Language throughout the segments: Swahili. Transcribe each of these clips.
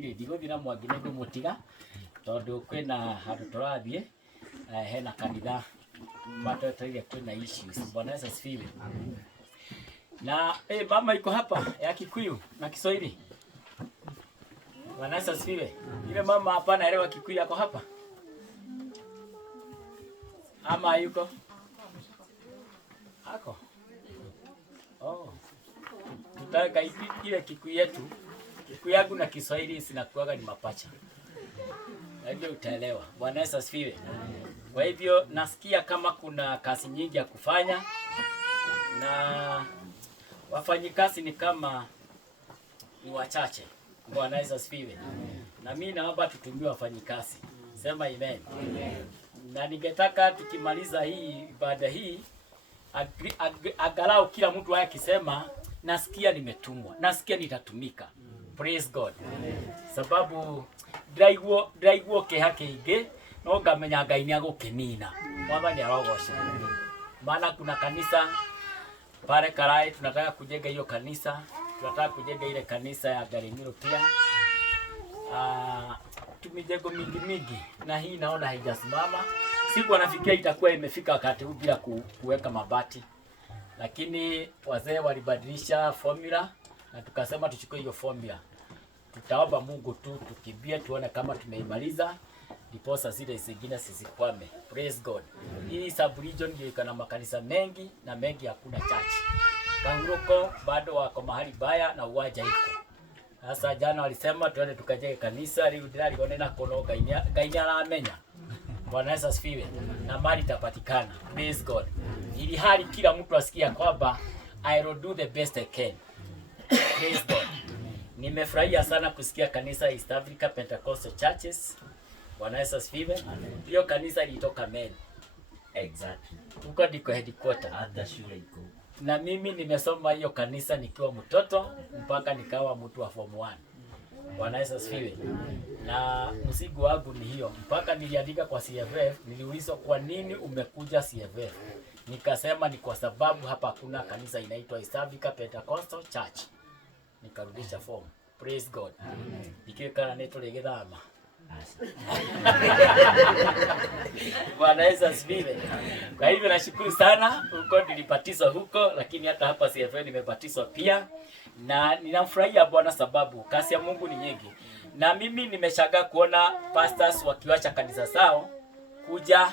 ile ndigũthira mwangine ngũmũtiga tondũ kwĩna handũ tũrathiĩ hena kanitha mateteire kwĩna issues. Bwana Yesu asifiwe. Na mama iko hapa ya Kikuyu na Kiswahili. Bwana Yesu asifiwe. Ile mama hapa anaelewa Kikuyu yako hapa? Ama yuko? Hako. Oh. Tutaka ile Kikuyu yetu. Kikuyu yangu na Kiswahili sinakuaga ni mapacha. Ndio utaelewa. Bwana Yesu asifiwe. Kwa hivyo nasikia kama kuna kazi nyingi ya kufanya na wafanyikazi ni kama ni wachache. Bwana Yesu asifiwe. Na mimi naomba tutumie wafanyikazi. Sema amen. Na ningetaka tukimaliza hii ibada hii angalau kila mtu akisema nasikia nimetumwa, nasikia nitatumika. Praise God. Sababu ndaiguo kehake ingi no ngamenya Ngai ni agukinina. Mwamba ni arogosha. Maana kuna kanisa pale Karai tunataka kujenga hiyo kanisa. Tunataka kujenga ile kanisa ya Garimiro pia. Tumijengo mingi na hii naona haijasimama. Siku wanafikia itakuwa imefika wakati huu bila kuweka mabati. Lakini wazee walibadilisha formula na tukasema tuchukue hiyo formula. Tutaomba Mungu tu tukimbie tuone kama tumeimaliza ndiposa zile zingine zisikwame. Praise God. Hii sub-region ndio iko na makanisa mengi na mengi hakuna church. Kanguruko bado wako mahali baya na uwaja iko. Sasa jana walisema tuende tukajenge kanisa ili ndilali gonena kono Ngai aramenya. Bwana Yesu asifiwe. Na mali itapatikana. Praise God. Ili hali kila mtu asikia kwamba I will do the best I can. Praise God. Nimefurahia sana kusikia kanisa East Africa Pentecostal Churches. Bwana Yesu asifiwe. Hiyo kanisa ilitoka Meru. Exactly. Huko ndiko headquarter. Hata shule iko. Na mimi nimesoma hiyo kanisa nikiwa mtoto mpaka nikawa mtu wa form 1. Bwana Yesu asifiwe. Na msigu wangu ni hiyo. Mpaka niliandika kwa CFF, niliulizwa kwa nini umekuja CFF. Nikasema ni kwa sababu hapa hakuna kanisa inaitwa East Africa Pentecostal Church. Nikarudisha form. Praise God. Ikiwekana neto legedama. Bwana Yesu asifiwe. Kwa hivyo nashukuru sana huko nilibatizwa huko, lakini hata hapa CFN nimebatizwa pia. Na ninamfurahia Bwana sababu kazi ya Mungu ni nyingi. Na mimi nimeshangaa kuona pastors wakiwacha kanisa zao kuja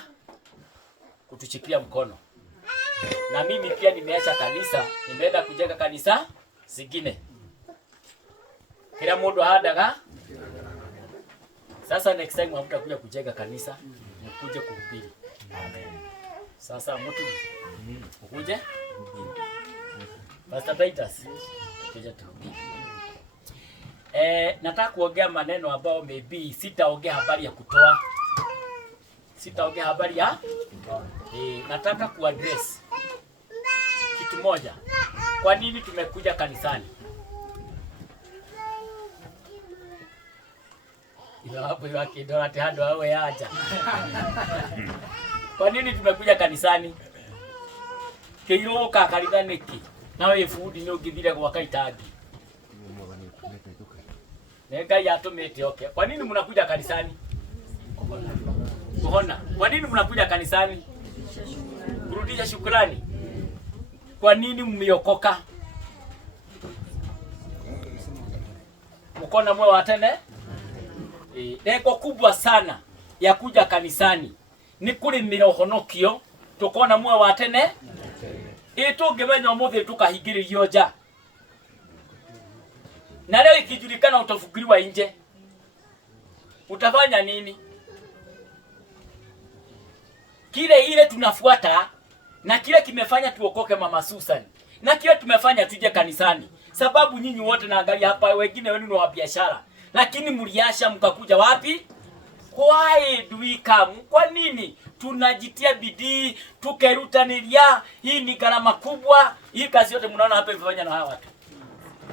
kutuchikia mkono. Na mimi pia nimeacha kanisa, nimeenda kujenga kanisa zingine. Kila mtu hadaga. Sasa next time mtakuja kujenga kanisa, mkuje kuhubiri. Amen. Sasa mtu ukuje? Pastor Titus, kuja tuhubiri. Nataka kuongea maneno ambayo maybe sitaongea habari ya kutoa. Sitaongea habari ya nataka kuaddress kitu moja. Kwa nini tumekuja kanisani? Hapo yake ndio atahado awe aja. Kwa nini tumekuja kanisani? Kiroka kanitha niki. Na wewe fudi ni ugithire kwa kaitagi. Nega yatumete okay. Kwa nini mnakuja kanisani? Kuhona. Kwa nini mnakuja kanisani? Kurudisha shukrani. Kwa nini mmeokoka? Mkona mwe watene? Lengo kubwa sana ya kuja kanisani ni kulimira uhonokio tukona mwe wa tene tungimenya umuthi tukahingiririo nja na leo ikijulikana utafukiriwa nje utafanya nini? Kile ile tunafuata na kile kimefanya tuokoke Mama Susan na kile tumefanya tuje kanisani sababu nyinyi wote naangalia hapa wengine wenu ni wa biashara. Lakini mliasha mkakuja wapi? Why do we come? Kwa nini? Tunajitia bidii, tukerutanilia, hii ni gharama kubwa. Hii kazi yote mnaona hapa imefanya na hawa watu.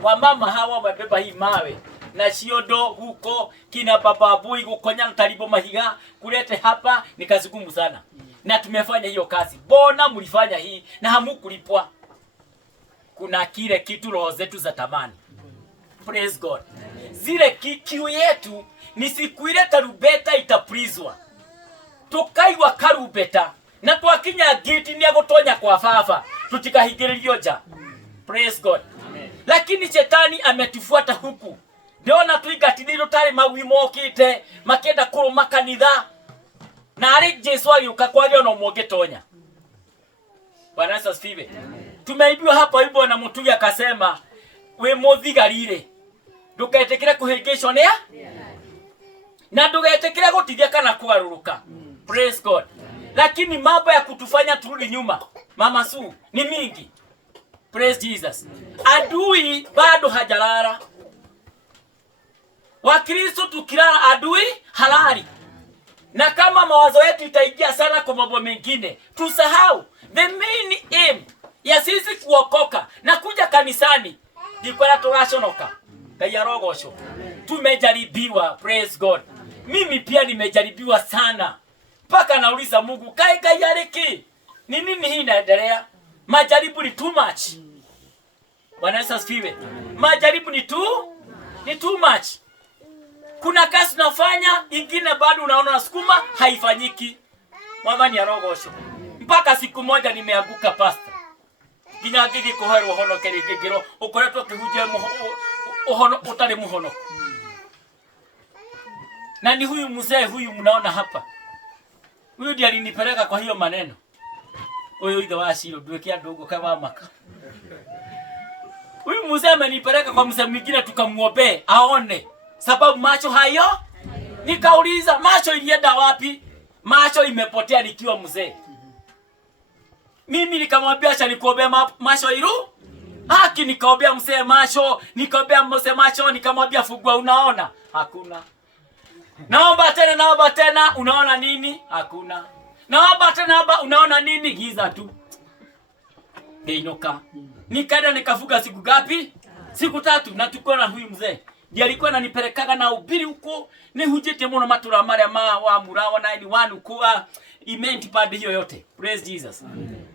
Wamama hawa wamebeba hii mawe na siodo huko kina baba bui kukonya taribo mahiga kulete hapa ni kazi ngumu sana. Na tumefanya hiyo kazi. Bona mlifanya hii na hamukulipwa. Kuna kile kitu roho zetu za tamani. Praise God. Zile kiu yetu ni siku ile karubeta itaprizwa. Tukaiwa karubeta na twakinya gate ni agotonya kwa fafa tutikahigiririo ja. Praise God. Amen. Lakini shetani ametufuata huku. Ndiona tuigatiriro tari mawimo okite makenda kuruma kanitha. Na ari Jesu aliuka kwa leo no mwogetonya. Bwana asifiwe. Tumeibiwa hapa hivyo na mtu akasema we muthigarire. Ndugetekere kuhingishwo ni na ndugetekere gutithia kana kugaruruka. Praise God. Lakini mambo ya kutufanya turudi nyuma Mama Su ni mingi. Praise Jesus. Adui bado hajalala. Wakristo tukilala adui halali. Na kama mawazo yetu itaingia sana kwa mambo mengine, tusahau the main aim ya sisi kuokoka na kuja kanisani ni kwa tugashonoka. Kayarogosho. Tumejaribiwa, praise God. Mimi pia nimejaribiwa sana. Paka nauliza Mungu, kayariki. Ni nini hii inaendelea? Majaribu ni too much. Bwana Yesu asifiwe. Majaribu ni too much. Kuna kazi unafanya, ingine bado unaona nasukuma haifanyiki. Mwadhani ya rogosho. Mpaka siku moja nimeanguka pasta. Kinya gigi kuherwo hono kerigigiro, ukoretwo kihuje uhono utari muhono. Na ni huyu mzee huyu mnaona hapa. Huyu ndiye alinipeleka kwa hiyo maneno. Huyu idha washiro duekia ndogo kama maka. Huyu mzee amenipeleka kwa mzee mwingine tukamuombe aone. Sababu macho hayo nikauliza macho ilienda wapi? Macho imepotea nikiwa mzee. Mimi nikamwambia acha nikuombea macho iru. Haki nikaombea mzee macho, nikaombea mzee macho, nikamwambia fungua unaona? Hakuna. Naomba tena unaona nini? Hakuna. Naomba tena unaona nini? Giza tu. Geinoka. Nikaenda nikafuga siku ngapi? Siku 3 na tuko na huyu mzee. Ndiye alikuwa ananipelekaga na ubiri huko ni hujete muno matura maria ma wa murawa na ni wanu kwa imenti pande hiyo yote. Praise Jesus. Amen.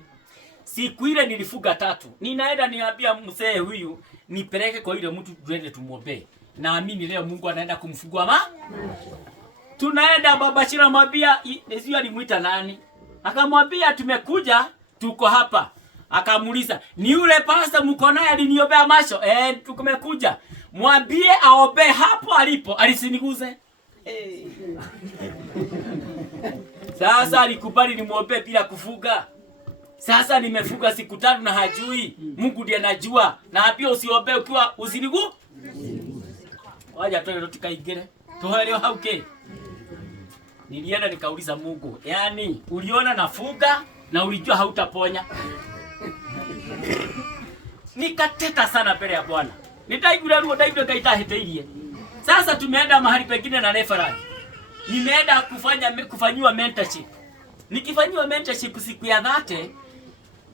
Siku ile nilifuga 3. Ninaenda niambia mzee huyu nipeleke kwa ile mtu tuende tumuombe. Naamini leo Mungu anaenda kumfungua Tunaenda baba Shira mwambia Yesu alimuita nani? Akamwambia tumekuja tuko hapa. Akamuuliza ni yule pasta mko naye aliniombea macho? Tukumekuja. Mwambie aombe hapo alipo alisiniguze. Sasa alikubali nimuombe bila kufuga. Sasa nimefuga siku 3 na hajui. Mungu ndiye anajua. Na pia usiombe ukiwa usinigu. Waja tu tukaigere. Toheleo hauke. Nilienda nikauliza Mungu, yani uliona nafuga na ulijua hautaponya. Nikateta sana mbele ya Bwana. Nitaigura ruo ndaigura gaitahiteirie. Sasa tumeenda mahali pengine na referral. Nimeenda kufanyiwa mentorship. Nikifanyiwa mentorship siku ya 30,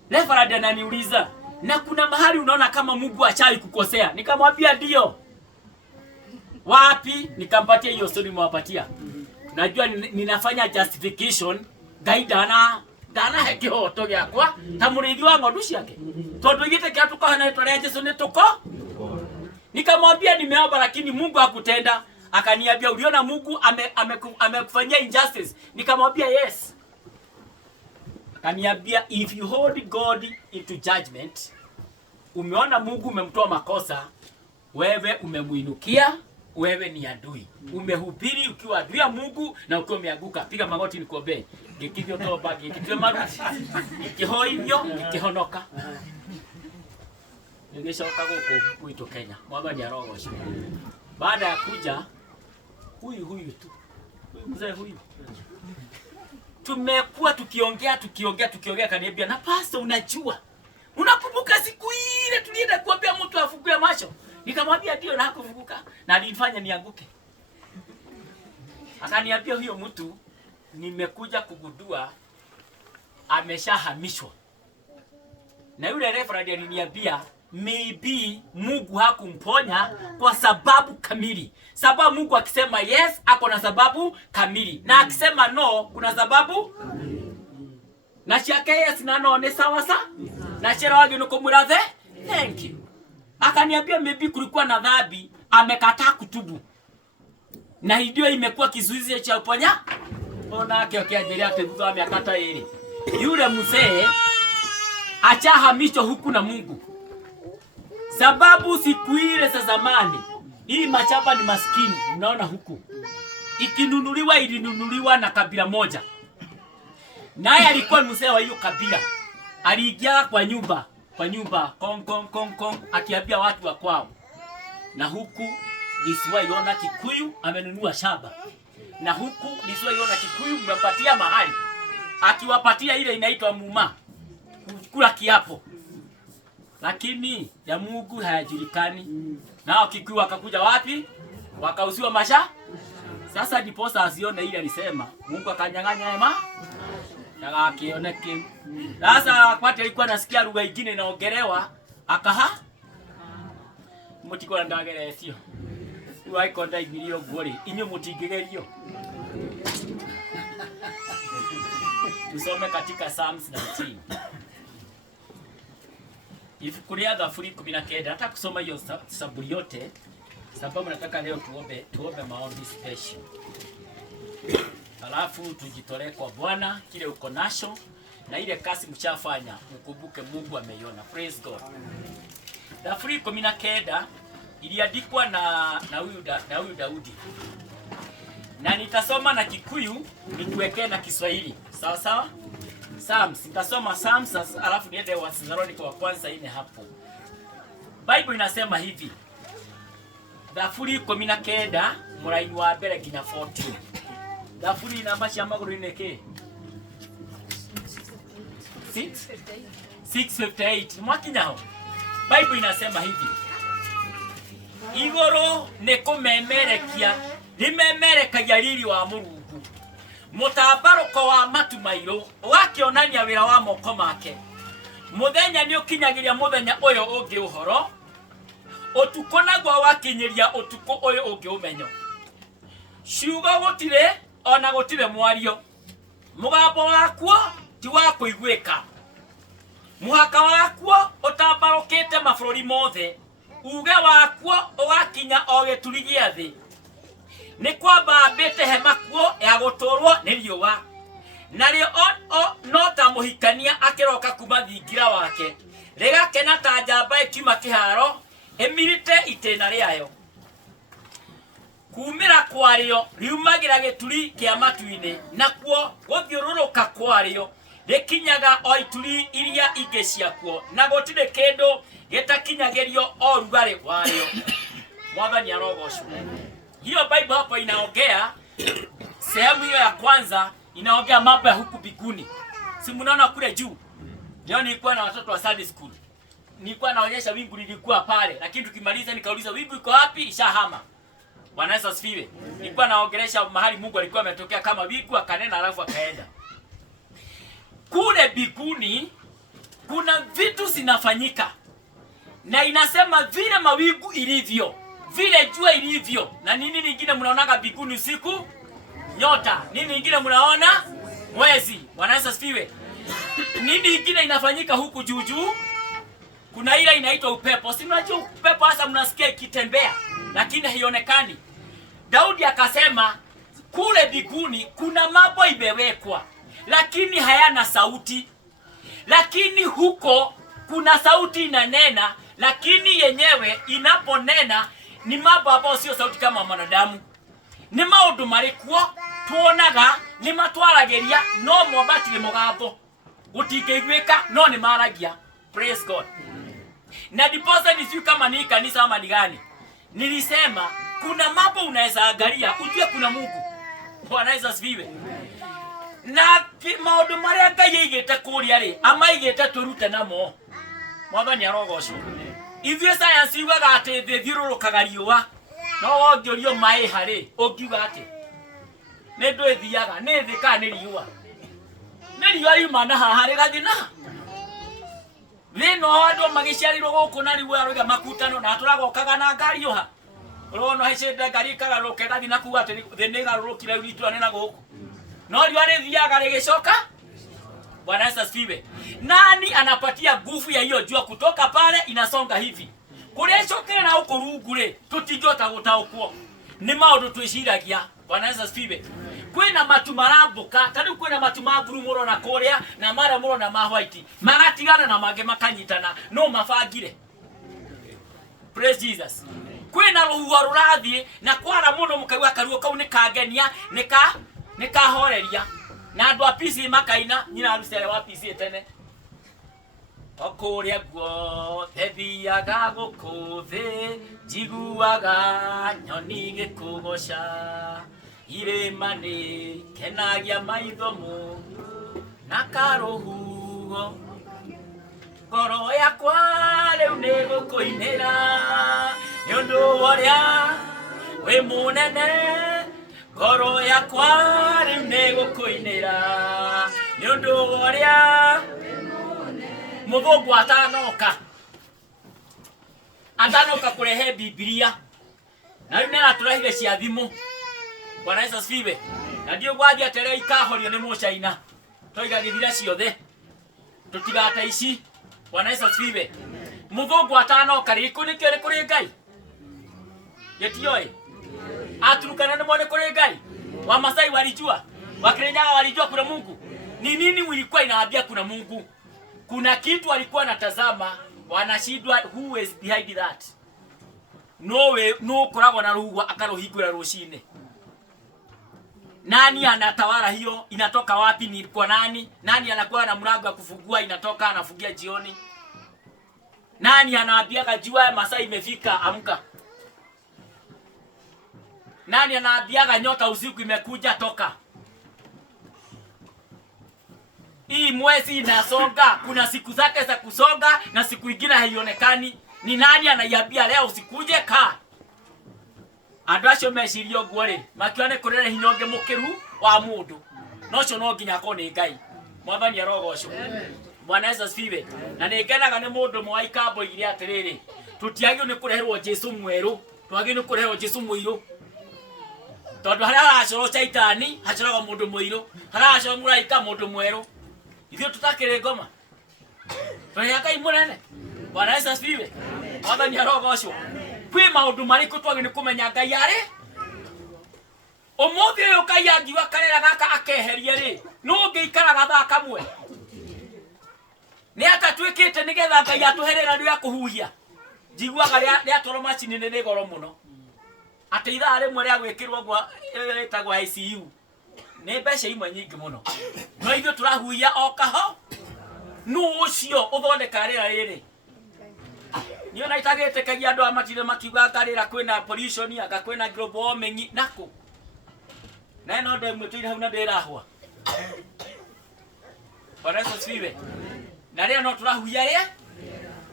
referral ananiuliza, "Na kuna mahali unaona kama Mungu achai kukosea?" Nikamwambia ndio. Wapi? Nikampatia hiyo story mwapatia. Najua ninafanya justification gaidana dana hekio to yakwa tamurigi wa ng'ondu ciake. Tondu igite kia tukahana tore Jesu ni tuko. Nikamwambia nimeomba lakini Mungu hakutenda. Akaniambia uliona Mungu amekufanyia injustice. Nikamwambia yes. Akaniambia if you hold God into judgment, umeona Mungu umemtoa makosa, wewe umemuinukia, wewe ni adui. Umehubiri ukiwa adui ya Mungu na ukiwa umeanguka. Piga magoti nikuombe. Gikivyo toba, gikivyo maruti. Gikihoinyo, gikihonoka. Ningeshoka huko kuito Kenya. Mwaba ni arogosho. Baada ya kuja huyu tu. Huyu mzee huyu. Tumekuwa tukiongea kaniambia na pastor unajua. Unakumbuka siku ile tulienda kuambia mtu afungue macho? Nikamwambia ndio na hakufunguka na alifanya nianguke. Akaniambia huyo mtu nimekuja kugundua ameshahamishwa. Na yule referee aliniambia maybe Mungu hakumponya kwa sababu kamili. Sababu Mungu akisema yes, ako na sababu kamili. Na akisema no, kuna sababu kamili. Na chake yes na no ni sawa sawa. Na chera wage nuko murathe. Thank you. Akaniambia maybe kulikuwa na dhambi, amekataa kutubu. Na hiyo imekuwa kizuizi cha uponya. Ona yake akiajelea teguza miaka ile. Yule mzee achahamishwa huku na Mungu. Sababu siku ile za zamani, hii machamba ni maskini, unaona huku. Ikinunuliwa ilinunuliwa na kabila moja. Naye alikuwa mzee wa hiyo kabila. Aliingia kwa nyumba, kong akiambia watu wa kwao. Na huku nisiwaiona Kikuyu amenunua shamba. Na huku nisiwaiona Kikuyu mmepatia mahali. Akiwapatia ile inaitwa muma. Kula kiapo. Lakini ya Mungu hayajulikani. Nao Kikuyu wakakuja wapi? Wakauziwa masha. Sasa ndiposa asione ile alisema. Mungu akanyang'anya hema. Na akioneke. Sasa kwati alikuwa nasikia lugha nyingine inaongelewa, akaha. Mutiko ndagerecio. Uai konda igilio gori, inyo mutigegerio. Tusome katika Psalms 19. Ifukulia Zaburi 19. Nataka kusoma hiyo Zaburi yote sababu nataka leo tuombe maombi special. Alafu tujitolee kwa Bwana kile uko nacho na ile kazi mchafanya mkumbuke Mungu ameiona. Praise God. Zaburi 19 iliandikwa na huyu Daudi. Na nitasoma na Kikuyu nikuwekee na Kiswahili. Sawa sawa? Psalms, nitasoma Psalms alafu niende Wathesalonike wa kwanza ine hapo. Bible inasema hivi. Zaburi 19 muraini wa mbere nginya 14. Zaburi namba cia maguru ineke 658. Mwakinyaho. Bible inasema hivi. Igoro nikumemerekia, limemerekagia riri wa Mungu. Mutabaruko wa matumairo, wakionania wira wa moko make. Muthenya ni ukinyagiria muthenya uyo ungi uhoro. Utuko nagwa wakinyiria utuko uyo ungi umenyo. Ciugo gutire ona gutire mwario. Mugambo wakwo ti wa kuigwika. Muhaka wakwo utabarukite mabũrũri mothe. Uge wakwo ugakinya o gĩturi gĩa thĩ. Nĩ kwamba mbĩte hema kuo ya gũtũrwo nĩ riũa. Narĩo no ta mũhikania akĩroka kuma thingira wake. Rĩgakena ta njamba ĩkiuma kĩharo, ĩmirite itĩna rĩayo. Kumĩra kwarĩo riumagĩra gĩturi kĩa matu-inĩ, nakuo gũthiũrũrũka kwarĩo rĩkinyaga o ituri iria ingĩ ciakuo, na gũtirĩ kĩndũ gĩtakinyagĩrio o rugarĩ warĩo. Mwathani arogocwo. Hiyo Bible hapo inaongea, sehemu hiyo ya kwanza inaongea mambo ya huku mbinguni. Si mnaona kule juu? Leo nilikuwa na watoto wa Sunday school. Nilikuwa naonyesha wingu lilikuwa pale, lakini tukimaliza nikauliza wingu iko wapi? Ishahama. Bwana Yesu asifiwe. Nilikuwa naongelesha mahali Mungu alikuwa ametokea kama wingu akanena alafu akaenda. Kule mbinguni kuna vitu zinafanyika. Na inasema vile mawingu ilivyo, vile jua ilivyo. Na nini nyingine mnaonaga mbinguni usiku? Nyota. Nini nyingine mnaona? Mwezi. Bwana Yesu asifiwe. Nini nyingine inafanyika huku juu juu? Kuna ile inaitwa upepo. Si mnajua upepo hasa mnasikia ikitembea, lakini haionekani. Daudi akasema kule mbinguni kuna mambo imewekwa, lakini hayana sauti. Lakini huko kuna sauti inanena, lakini yenyewe inaponena ni mambo ambayo sio sauti kama mwanadamu. Ni maundu marikuo tuonaga ni matwarageria no mwabatire mugambo utingĩiguĩka no ni maragia. Praise God. Na diposa nisiu kama ni kanisa ama ni gani. Nilisema kuna mambo unaweza angalia ujue kuna Mungu. Bwana Yesu asifiwe. Na maundu maria Ngai aigĩte kũrĩa rĩ ama aigĩte tũrute namo. Mwathani arogocwo. Ithuĩ science yugaga atĩ thĩ thiũrũrũkaga riũa. No wongĩũrio maĩ harĩ ũngiuga atĩ nĩ ndwĩthiaga nĩ thĩ kana nĩ riũa. Nĩ riũa riuma na haha rĩgathiĩ na Nino andũ magĩciarirwo gũkũ na riũa rũiga makutano na tũragokaga na ngari oha. Ũrona hecende ngari kagarũke gathi na kuga atĩ thĩ nĩ garũrũkire ritũane na gũkũ. No riũa rĩthiaga rĩgĩcoka. Bwana Yesu asifiwe. Nani anapatia nguvu ya hiyo jua kutoka pale inasonga hivi? kuria cokere na ukurungure tutingota gutaukwo ni maundu twiciragia. Bwana Yesu asifiwe. Kwina matu marambuka, tani kwina matu ma blue muro na kuria na mara muro na ma white magatigana na mange makanyitana no mabangire. Praise Jesus. Kwina ruhuo rurathie na kwara muno mukaigua karuo kau ni kangenia ni kahoreria na andu a PC makaina nyina arusere wa PC tene okuria guo ethiaga gukuthi njiguaga nyoni gikugoca irima ni kenagia maithomu na karuhuo ngoro yakwa riu ni gukuinira nundu waria wi munene ngoro yakwa riu ni gukuinira nundu waria muthungu atanoka kurehe Biblia na riu naraturehire cia thimu. Bwana Yesu asifiwe. Na ndio gwathia tere ikahorio ni mucaina toiga githira ciothe tutigata ici. Bwana Yesu asifiwe. Muthungu atanoka riku ni kire kuri Ngai yetioi aturukana ni mone kuri Ngai. Wa Masai walijua, Wakirinyaga walijua kuna Mungu. Ni nini ilikuwa inaambia kuna Mungu? Kuna kitu walikuwa wanatazama, wanashindwa who is behind that. No kuragwa na ruhuo akaruhingura rucine. Nani anatawala hiyo? Inatoka wapi? Ni kwa nani? Nani anakuwa na mlango wa kufungua? Inatoka anafungia jioni. Nani anaambia jua masaa imefika amka? Nani anaambia nyota usiku imekuja toka? Hii mwezi inasonga, kuna siku zake za kusonga na siku nyingine haionekani. Ni nani anaiambia leo usikuje ka? Andu acio mecirio guore makione kurere hinyonge mukiru wa mundu nocio no nginya ko ni Ngai. Mwathani arogocwo. Bwana Yesu asifiwe. Na ningenaga ni mundu mwai kambo iria atiriri tutiagio ni kureherwo Jesu mweru, twagio ni kureherwo Jesu muiru. Tondu haria aracoro Shaitani hacoroga mundu muiru, haracoro muraika mundu mweru. Ithio tutakire ngoma twaria Ngai munene. Bwana Yesu asifiwe. Mwathani arogocwo. Kwi maundu mariku twagio ni kumenya Ngai ari umuthi uyu Ngai angiwa karera gaka akeherie ri no ngiikaraga thaa kamwe ni atatwikite nigetha Ngai atuherera ria kuhuhia. Njiguaga ria toro macini ni goro muno ati ithaa rimwe ria gwikirwo gwa etagwa ICU ni mbeca imwe nyingi muno. No ithio turahuia o kaho no ucio uthondeka rira riri niyo naitagete kagia andu amatire makiuga ngarira kwina pollution anga kwina global warming nako na no ndemwe tira hau na ndirahwa. Bwana Yesu asifiwe. Na ria no turahuia ri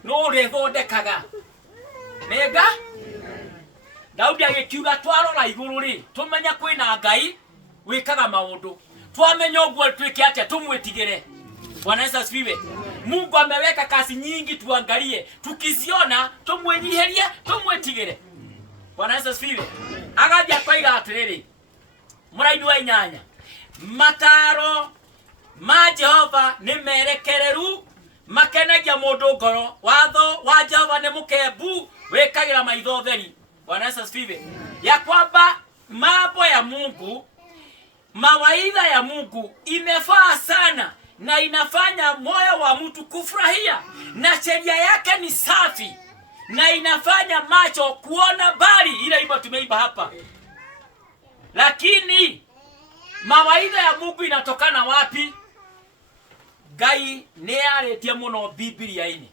no rithondekaga nega. Daudi agikiuga twarora iguru ri tumenya kwina Ngai wikaga maundu twamenya uguo twike atia tumwitigire. Bwana Yesu asifiwe. Mungu ameweka kazi nyingi tuangalie, tukiziona tumwenyiherie tumwetigire. Bwana Yesu asifiwe. Agathia kwaiga atiriri muraini wa inyanya mataro ma Jehova ni merekereru makenagia mundu ngoro. Watho wa Jehova ni mukembu wikagira maitho theri. Bwana Yesu asifiwe. Ya kwamba mambo ya Mungu, mawaidha ya Mungu imefaa sana na inafanya moyo wa mtu kufurahia, na sheria yake ni safi na inafanya macho kuona bali ile iba tumeiba hapa. Lakini mawaidha ya Mungu inatokana wapi? Ngai ni aretie muno Biblia ini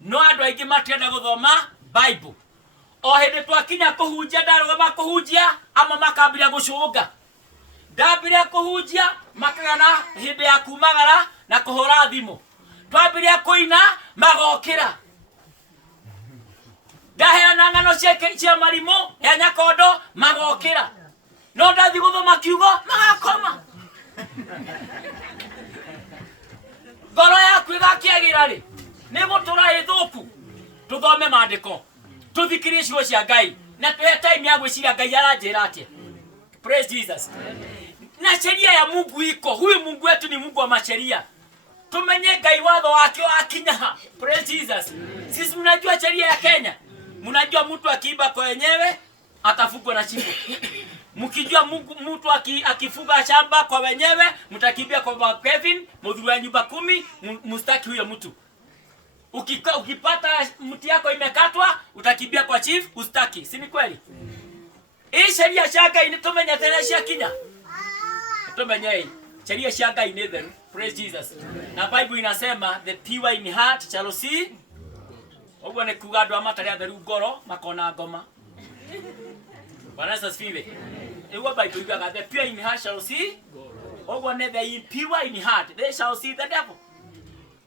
no andu aingi matienda guthoma Bible. O hindi twakinya kuhunjia ndarugama kuhunjia ama makambia gucunga. Ndambire kuhunjia makagana hindi ya kumagara na kuhora thimu. Twambire kuina magokira. Ndaheana ngano cia marimo ya nyakondo magokira. No ndathi guthoma kiugo magakoma. Ngoro yaku igakiagira ri ni gutura ithuku. Tuthome maandiko, tuthikirie ciugo cia Ngai na tuhe time ya gwiciria Ngai aranjira atia. Praise Jesus. Na sheria ya Mungu iko. Huyu Mungu wetu ni Mungu wa masheria. tumenye Ngai watho wake akinya. Praise Jesus. Sisi mnajua sheria ya Kenya. Mnajua mtu akiiba kwa wenyewe atafungwa na shingo. Mkijua mtu akifuga shamba kwa wenyewe mtakimbia kwa Kevin, mudhuru wa nyumba 10, mustaki huyo mtu. Ukipata mti yako imekatwa utakimbia kwa chief, ustaki. Si ni kweli? Hii sheria shaka inatumenya tena shakinya. Tumenya hii. Sheria shaka inether. Praise Jesus. Na Bible inasema the pure in heart shall see. Ogwo ne kuga andu amatari atheru ngoro makona ngoma. Bwana asifiwe. Ewa Bible igaga the pure in heart shall see. Ogwo ne the pure in heart they shall see the devil.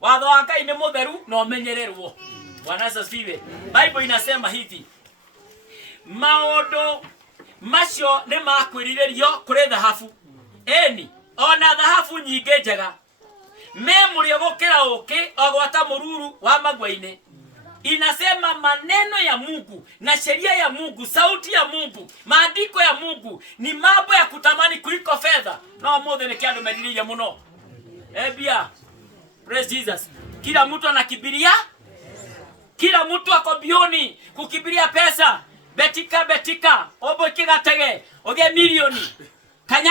Watho wa Ngai ni mutheru no menyererwo. Bwana asifiwe. Bible inasema hivi. Maondo macio ne makwirirerio kuri dhahabu. Eni ona dhahabu nyingi njega. Memory gukira uki ogwata mururu wa magwaine. Inasema maneno ya Mungu na sheria ya Mungu, sauti ya Mungu, maandiko ya Mungu ni mambo ya kutamani kuliko fedha. No mothe ni kiandu mediliye muno. Ebia. Praise Jesus. Kila mtu anakibiria. Kila mtu ako bioni kukibiria pesa. Betika. Obo kigatege. Oge milioni.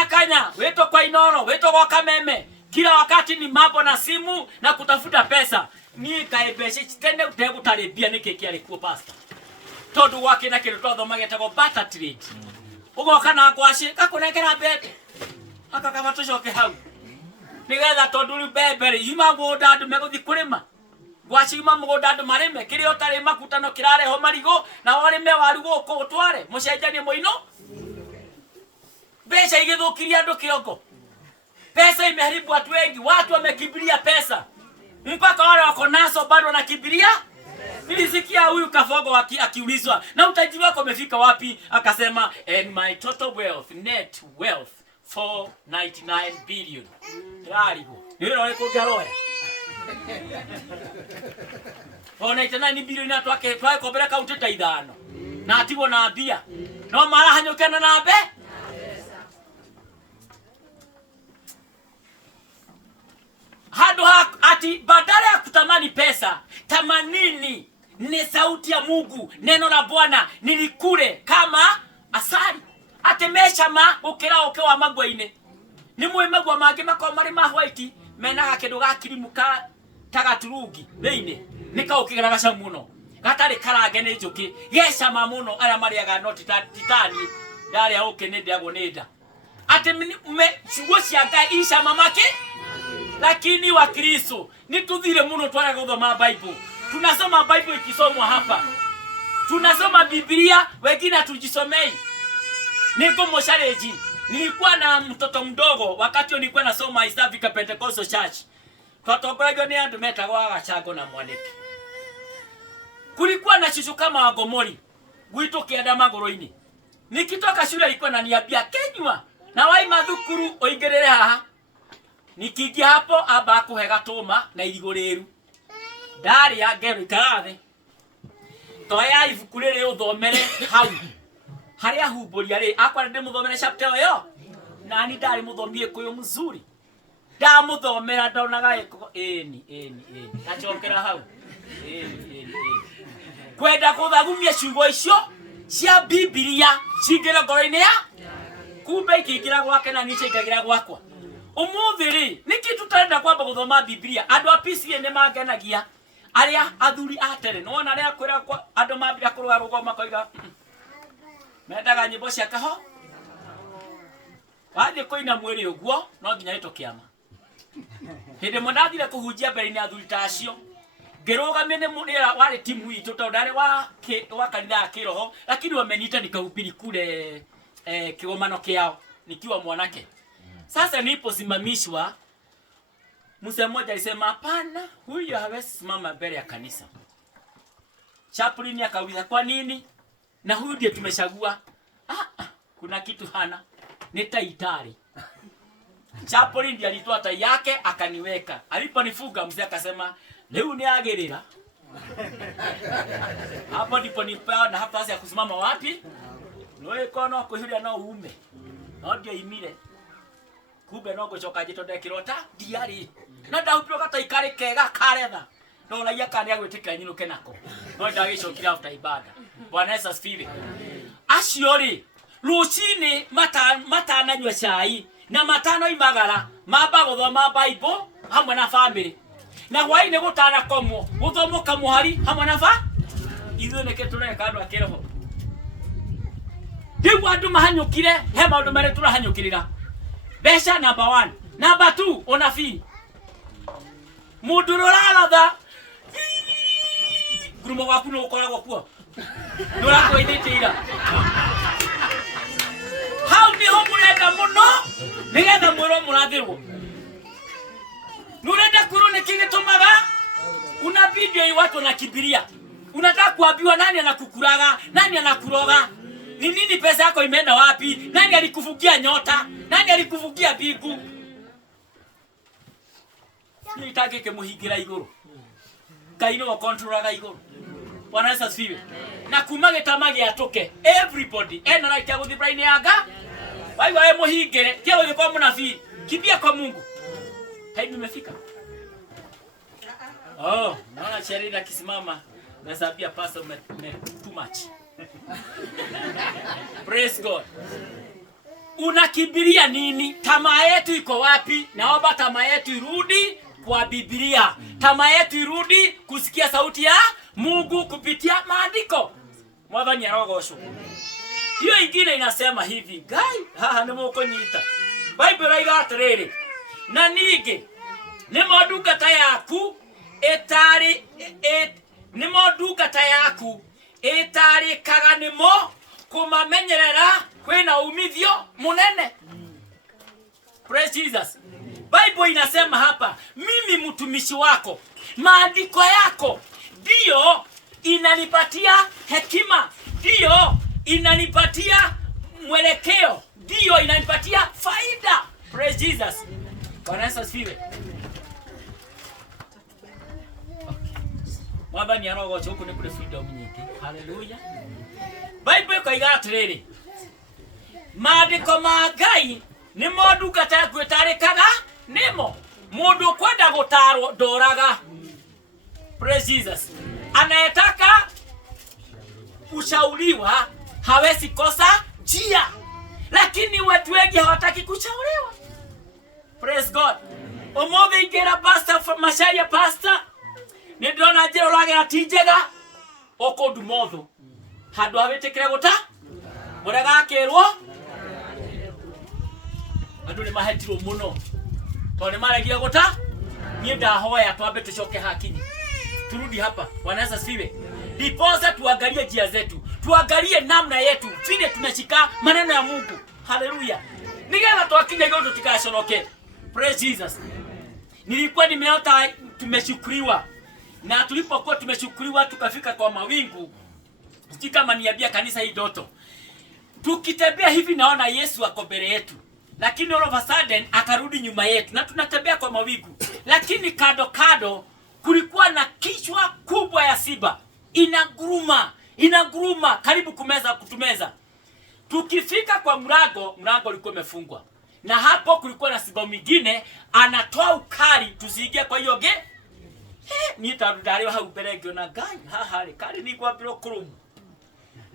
Kanya. Weto kwa Inoro, weto kwa Kameme. Kila wakati ni mambo na simu na kutafuta pesa. Ni kaebeshe chitende utego talebia niki alikuwa pastor. Todo wake na kile todo magetago barter trade. Ugo kana kwashi kakunekera bete. Akakaba tushoke hau. Nigetha tondu bebere yuma ngoda andu meguthi kurima. Gwashi yuma ngoda andu marime kiri otari makutano kirare ho marigo na warime waru guko utware mucenjanie muino. Pesa igithukiria andu kiongo. Pesa imeharibu watu wengi, watu wamekimbilia pesa. Mpaka wale wako naso bado wanakimbilia. Nilisikia huyu kafogo akiulizwa, na utajiri wako umefika wapi? Akasema, and my total wealth, net wealth 499 billion. Yarigo. Hilo liko garoya. 499 billion na twake kubeleka uteta ithano. Na atigo na mbia. No mara hanyukana na mbe. Hado ati badala ya kutamani pesa, tamanini ni sauti ya Mungu, neno la Bwana nilikule kama asali. Atemesha ma ukira ukewa magwaine. Ni muimagwa magi makwa mari ma white mena gakindu gakirimuka tagaturugi beine nika ukigara gaca muno gatari karange ni njuki gecama muno aya mariaga no titani ndari auke ni ndiago nida ati me chugo cia Ngai isha mamake. Lakini wa Kristo ni tudhire muno twara kuthoma Bible. Tunasoma Bible ikisomwa hapa. Tunasoma Biblia wengine tujisomei. Niko moshareji. Nilikuwa na mtoto mdogo wakati nilikuwa nasoma East Africa Pentecostal Church. Twatongoragio ni andu metagwa Gachago na Mwaniki. Kulikuwa na shushu kama Wagomori gwitu kienda magoro-ini. Nikitoka shule ilikuwa naniambia kenywa na wai mathukuru oingerere haha. Nikiingia hapo aba akuhe gatuma na irigo riru. Ndari ya ngero ikarathe. Toya ibuku riri uthomere hau. Haria humburia ri akwa ndi muthomere chapter yo. Nani ndari muthomie kuyo mzuri. Ndamuthomera ndonaga eko eni. Nachokera hau. Eni. Kwenda kuthagumia ciugo icio cia Biblia cingire ngoro-ini ya kumbe ikiingira gwake na niche ikagira gwakwa. Umuthiri niki tutenda kwamba guthoma Biblia andu a PCA ne magenagia aria athuri atere nona aria kwira kwa andu mambira kuruga rugoma koiga mendaga nyimbo cia kaho wathi koina mwiri uguo no nginya ito kiama hindi mondathire kuhunjia mbere ni athuri tacio ngirugamie ni munira wari timu witu tondu ndari wa kanitha ya kiroho lakini wamenita nikahubiri kule kigomano kiao nikiwa mwanake. Sasa niliposimamishwa mzee mmoja alisema hapana, huyu hawezi simama mbele ya kanisa. Chaplain akauliza kwa nini? Na huyu ndiye tumechagua. Kuna kitu hana. Ni taitari. Chaplain ndiye alitoa tai yake akaniweka. Aliponifuga mzee akasema leo ni agerera. Hapo ndipo nipewa na hapa sasa ya kusimama wapi? Noe kono kuhuria no uume. No ndio imire. Kumbe no gucoka jitonde kirota diari na ndaupiro kata ikare kega karetha no na yaka ni agweteka nyinuke nako no ndagicokira after ibada. Bwana Yesu asifiwe. Aciori rucini matananywa cai na matano imagara mamba guthoma Bible hamwe na family na hwaini gutana komwo guthomoka muhari hamwe na ithuĩ nĩkĩ tũreka andũ akĩroho rĩu andũ mahanyũkire he maũndũ marĩa tũrahanyũkĩrĩra. Mbeca number 1, number 2 onabii mũndũ rũraratha ngurumo waku nĩ ũkoragwo kuo nĩũrakũithĩtie ira hau nĩho mũrenda mũno nĩgetha mwĩrwo mũrathĩrwo. Nũrenda kwĩrwo nĩkĩ gĩtũmaga unabii ndio watu wanakimbilia. Unataka kuambiwa nani anakukuraga, nani anakuroga, ni nini pesa yako imeenda wapi, nani alikufugia nyota, nani alikufugia mbingu. Nitake kemuhigira iguru kaino wa controlaga iguru. Bwana Yesu asifiwe. Na kumage tamage atoke everybody ena right ya kuthibra-ini yanga waiwa muhingire kile giko munabii kimbia kwa Mungu. Time imefika. Oh, naona sheria kisimama na sabia pastor too much. Praise God. Unakimbilia nini? Tamaa yetu iko wapi? Naomba tamaa yetu irudi kwa Biblia. Tamaa yetu irudi kusikia sauti ya Mungu kupitia maandiko. Mwathani arogocwo. Hiyo ingine inasema hivi, gai haha nĩ mũkũnyita. Bible raiga atirĩrĩ. Na ningĩ nĩ ndungata yaku etari nĩ ndungata yaku etarĩkaga nĩmo kumamenyerera kwĩna umithio munene. Praise Jesus. Bible inasema hapa, mimi mtumishi wako, maandiko yako ndio inanipatia hekima, ndio inanipatia mwelekeo, ndio inanipatia faida. Praise Jesus. Bwana Yesu asifiwe. Mwamba ni arogocha huko ni kule freedom nyingi. Hallelujah. Bible ikoiga atirĩrĩ, maandĩko ma Ngai nĩ ndungata yaku ĩtarĩkaga nĩmo. Mũndũ kwenda gũtarwo ndoraga. Praise Jesus. Anayetaka kushauriwa hawezi kosa njia, lakini watu wengi hawataki kushauriwa. Praise God. Umuthi ingĩra pastor Macharia pastor nĩ ndĩrona njĩra ũragera ti njega ũkũndu motho handũ hawĩtĩkĩre gũta mũrega akĩrwo andũ nĩ mahetirwo mũno tondũ nĩ maregire gũta. Niĩ ndahoya twambe tũcoke hakinyi turudi hapa. Bwana Yesu asifiwe. Ndiposa tuangalie njia zetu, tuangalie namna yetu vile tunashika maneno ya Mungu. Haleluya. Nigetha twakinya igũrũ tutikacoroke. Praise Jesus. Nilikuwa nimeota tumeshukuriwa, na tulipokuwa tumeshukuriwa tukafika kwa mawingu. Sisi kama niambia kanisa hii ndoto. Tukitembea hivi naona Yesu ako mbele yetu, lakini all of a sudden akarudi nyuma yetu na tunatembea kwa mawingu. Lakini kado kado kulikuwa na kichwa kubwa ya simba inaguruma karibu kutumeza. Tukifika kwa mlango ulikuwa umefungwa, na hapo kulikuwa na simba mwingine anatoa ukali tusiingie kwa hiyo ni tadari hau mbere ngiona Ngai haha kali ni kwa bilo kurumu,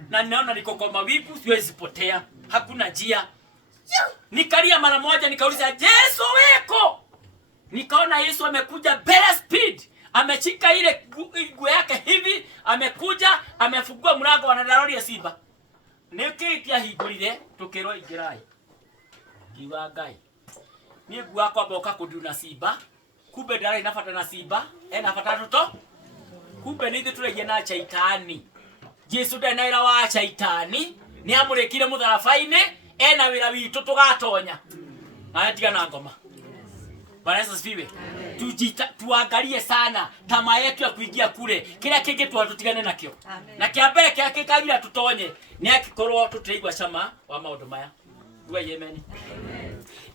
na naona niko kwa mawingu siwezi potea, hakuna njia. Nikalia mara moja nikauliza Yesu weko, nikaona Yesu amekuja mbele speed, amechika ile nguo yake hivi, amekuja amefungua mlango na darori ya simba. Nikitia higurire tukirwo ingirai kiwa Ngai ni nguo yako aboka kuduna simba, kumbe ndara inafata na simba enafata toto, kumbe ni thituregie na chaitani. Yesu ndanaira wa chaitani ni amurekire mutharabaini ena wira witu tugatonya atiga na ngoma. Bwana Yesu asifiwe. Tuangalie sana tamaa yetu ya kuingia kule, kila kenge tutigane nakio. Na kiambere kia kikagira tutonye ni akikorwo tutaigwa shama wa maundu maya. Dua Yemen.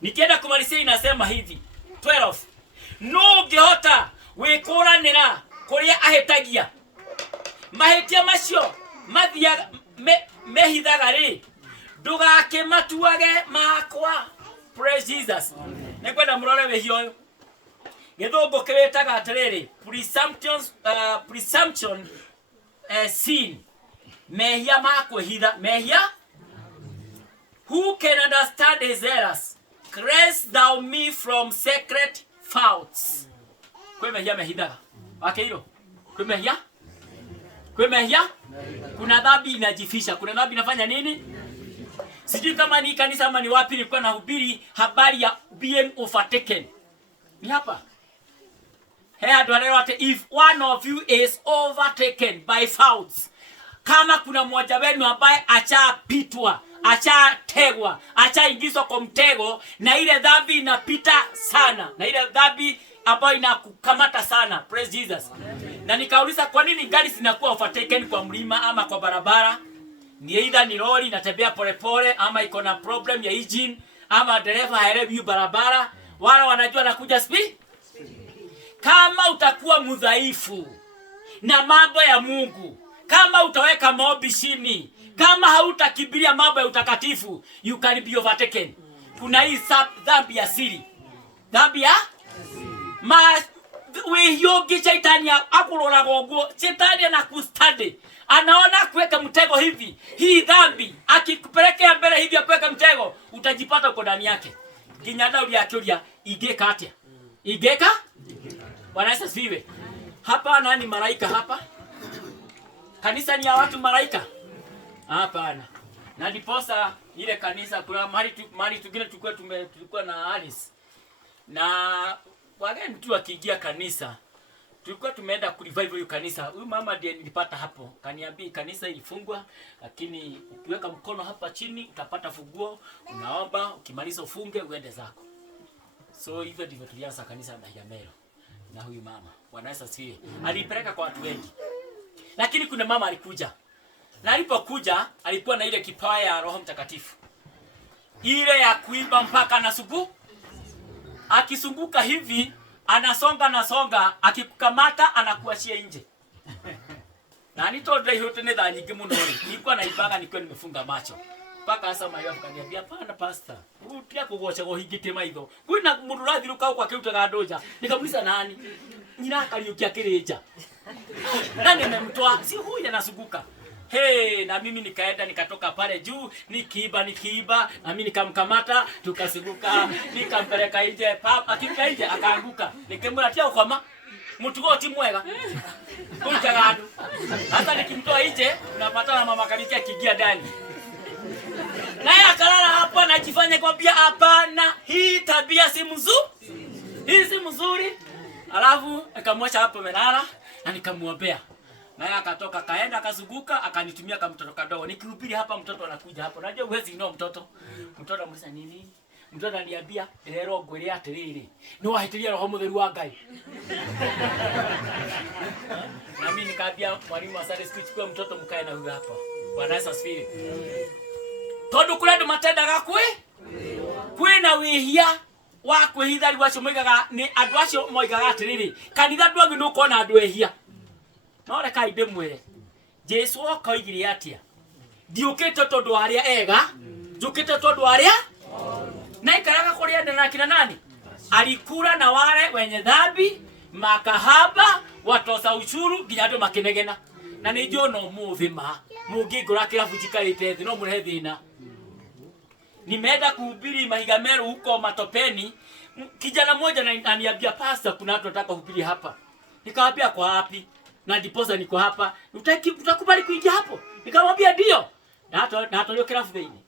Nikienda kumalizia inasema hivi 12, no ngehota wikuranira kuria ahetagia mahetia macio mathia mehithaga ri ndugake matuage makwa. Praise Jesus. Nekwenda murore wehio Githungu kiwitaga atiriri presumption sin. Mehia makwihitha. Mehia. Who can understand his errors? Cleanse thou me from secret faults. Kwe mehia mehithaga. Wakeiro. Kwe mehia. Kwe mehia. Kuna dhambi inajifisha. Kuna dhambi inafanya nini? Sijui kama ni kanisa ama ni wapi nilikuwa nahubiri habari ya being overtaken. Ni hapa. If one of you is overtaken by faults. Kama kuna mmoja wenu ambaye achapitwa, achategwa, achaingizwa kwa mtego na ile dhambi inapita sana. Na ile dhambi ambayo inakukamata sana. Praise Jesus. Amen. Na nikauliza kwa nini gari zinakuwa overtaken kwa mlima ama kwa barabara? Ni either ni lori inatembea polepole ama iko na problem ya engine ama dereva haelewi barabara, wala wanajua nakuja speed. Kama utakuwa mudhaifu na mambo ya Mungu, kama utaweka maombi chini, kama hautakibiria mambo ya utakatifu, you can be overtaken. Kuna hii dhambi ya siri. Dhambi ya wewe shetani akurora gogo, shetani anakustudy. Anaona kuweka mtego hivi. Hii dhambi akikupelekea mbele hivi kuweka mtego, utajipata uko ndani yake. Kinyada uliakulia igeka atia. Igeka? Bwana Yesu asifiwe. Hapa nani malaika hapa? Kanisa ni ya watu malaika? Hapana. Na ndiposa ile kanisa kuna mahali tungine tulikuwa na Alice. Na wageni tu wakiingia kanisa, tulikuwa tumeenda kurevive hiyo kanisa. Huyu mama ndiye nilipata hapo. Kaniambia kanisa ilifungwa, lakini ukiweka mkono hapa chini utapata funguo, unaomba, ukimaliza ufunge uende zako. So hivyo ndivyo tulianza kanisa la Hiamero. Na huyu mama, Bwana Yesu asifiwe, alipeleka kwa watu wengi. Lakini kuna mama alikuja. Na alipokuja, alikuwa na ile kipawa ya Roho Mtakatifu. Ile ya kuimba mpaka anasugu. Akisunguka hivi, anasonga, akikukamata anakuachia nje. Na nitodai hote ne dha nyingi muno ri. Nilikuwa naibaga nikiwa nimefunga macho. Mpaka sasa maiyo akaniambia, "Hapana pastor. Utia kugocha go hingite maitho. Kwina mundu rathiruka kwa kiutaga ndoja." Nikamuliza nani? Nyina Kariuki akireja. Nani nimemtoa? Si huyu anasunguka. Hey, na mimi nikaenda nikatoka pale juu, nikiiba, na mimi nikamkamata, tukasunguka, nikampeleka nje, akifika nje akaanguka. Nikimlatia ukoma, mtu goti mwega. Kulikagadu. Hata nikimtoa nje, tunapata na mama Kariuki akiingia ndani. Naye akalala hapo anajifanya kwambia hapana, hii tabia si mzuri. Hii si mzuri. Alafu akamwacha hapo melala na nikamuombea. Naye akatoka kaenda akazunguka akanitumia kama mtoto kadogo. Nikihubiri hapa mtoto anakuja hapo. Unajua uwezi inao mtoto. Mtoto amuliza nini? Mtoto ananiambia rero ngwire atiriri. No wahitiria Roho Mutheru wa Ngai. Na mimi nikaambia mwalimu wa Sunday school chukua mtoto mkae na huyu hapa. Bwana Yesu asifiwe. Tondu kurendu matendaga kwina wihia wa kwihithari wacio moigaga ni andu acio moigaga atiriri kanitha ndwangi nuko na andu ehia. No reka inde mwire Jesu okoigire atia ndiukite tondu aria ega njukite tondu aria na ikaraga kuria ndena kina nani alikula na wale wenye dhambi makahaba watosa ushuru nginya andu makinegena na ni njo no muthima mungingura kirabu jikarite thi no murehe thina. Nimeenda kuhubiri Mahigamero huko Matopeni. Kijana mmoja ananiambia pastor kuna watu wanataka kuhubiri hapa. Nikamwambia kwa wapi? Na ndiposa niko hapa. Utakubali kuingia hapo? Nikamwambia ndio. Na hata leo kila fudeini.